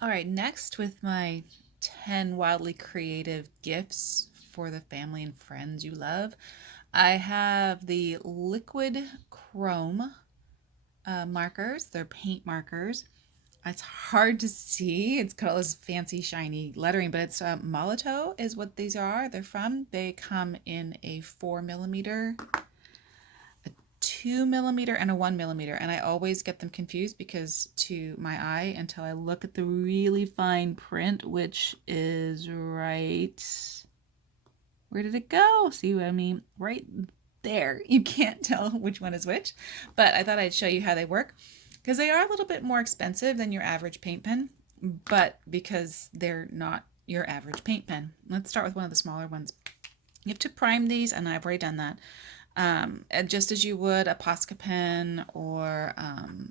All right, next with my 10 wildly creative gifts for the family and friends you love, I have the liquid chrome markers. They're paint markers. It's hard to see. It's got all this fancy, shiny lettering, but it's Molotow is what these are. They're from. They come in a 4 millimeter, 2 millimeter, and a 1 millimeter. And I always get them confused because to my eye, until I look at the really fine print, which is right. Where did it go? See what I mean? Right there. You can't tell which one is which. But I thought I'd show you how they work because they are a little bit more expensive than your average paint pen, but because they're not your average paint pen. Let's start with one of the smaller ones. You have to prime these, and I've already done that. Just as you would a Posca pen or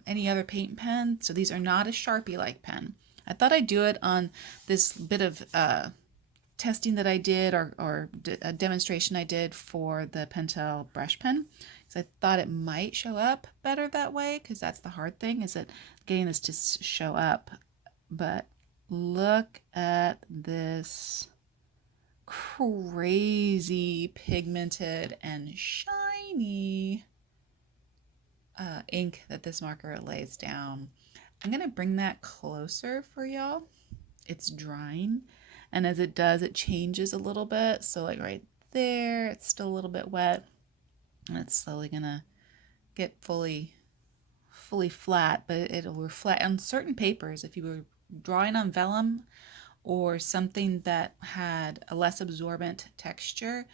any other paint pen. So these are not a Sharpie-like pen. I thought I'd do it on this bit of testing that I did or a demonstration I did for the Pentel brush pen because I thought it might show up better that way because that's the hard thing is that getting this to show up. But look at this crazy pigmented and shiny ink that this marker lays down. I'm going to bring that closer for y'all. It's drying, and as it does, it changes a little bit. So like right there, it's still a little bit wet, and it's slowly going to get fully flat, but it'll reflect on certain papers. If you were drawing on vellum or something that had a less absorbent texture,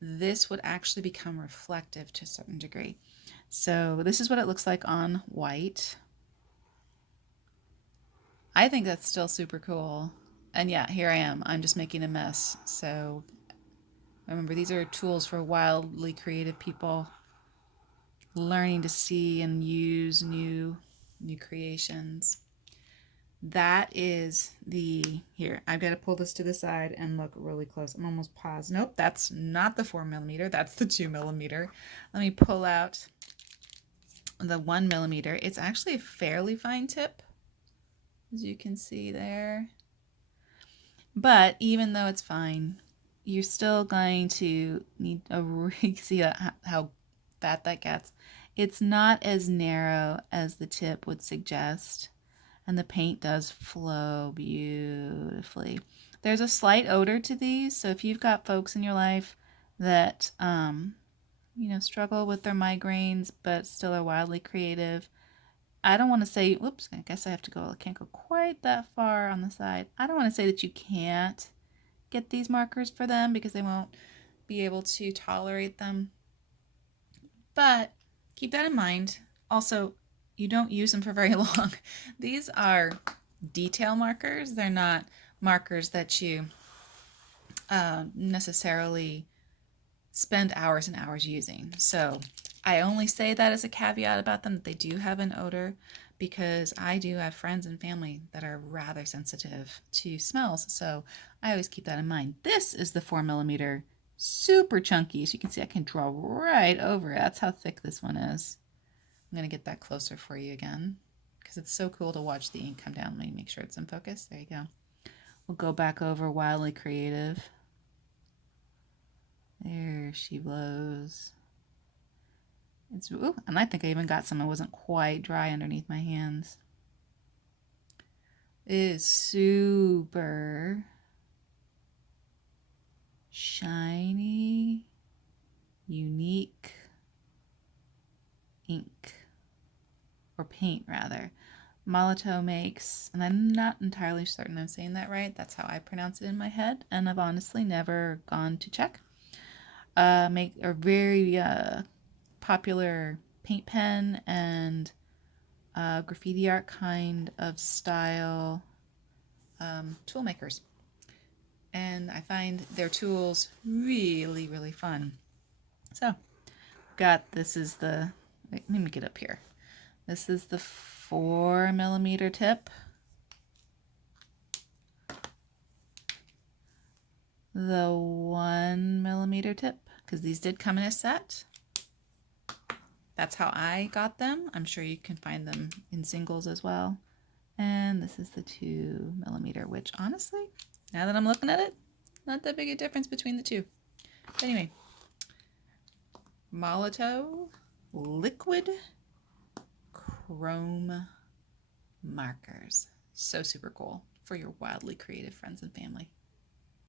this would actually become reflective to a certain degree. So this is what it looks like on white. I think that's still super cool. And yeah, here I am. I'm just making a mess. So remember, these are tools for wildly creative people learning to see and use new creations. That is the, here, I've got to pull this to the side and look really close. I'm almost paused. Nope, that's not the 4 millimeter. That's the 2 millimeter. Let me pull out the 1 millimeter. It's actually a fairly fine tip, as you can see there. But even though it's fine, you're still going to need a see how fat that gets. It's not as narrow as the tip would suggest, and the paint does flow beautifully. There's a slight odor to these, so if you've got folks in your life that struggle with their migraines but still are wildly creative, I don't want to say, whoops, I guess I can't go quite that far on the side. I don't want to say that you can't get these markers for them because they won't be able to tolerate them. But keep that in mind. Also, you don't use them for very long. These are detail markers. They're not markers that you necessarily spend hours and hours using. So I only say that as a caveat about them, that they do have an odor, because I do have friends and family that are rather sensitive to smells. So I always keep that in mind. This is the 4 millimeter, super chunky. So you can see I can draw right over it. That's how thick this one is. I'm going to get that closer for you again because it's so cool to watch the ink come down. Let me make sure it's in focus. There you go. We'll go back over Wildly Creative. There she blows. And I think I even got some that wasn't quite dry underneath my hands. It is super shiny, unique ink, or paint rather. Molotow makes, and I'm not entirely certain I'm saying that right. That's how I pronounce it in my head, and I've honestly never gone to check. Make a very popular paint pen and graffiti art kind of style tool makers. And I find their tools really, really fun. So, this is the, wait, let me get up here. This is the 4 millimeter tip. The 1 millimeter tip, because these did come in a set. That's how I got them. I'm sure you can find them in singles as well. And this is the 2mm, which honestly, now that I'm looking at it, not that big a difference between the two. But anyway, Molotow liquid chrome markers. So super cool for your wildly creative friends and family.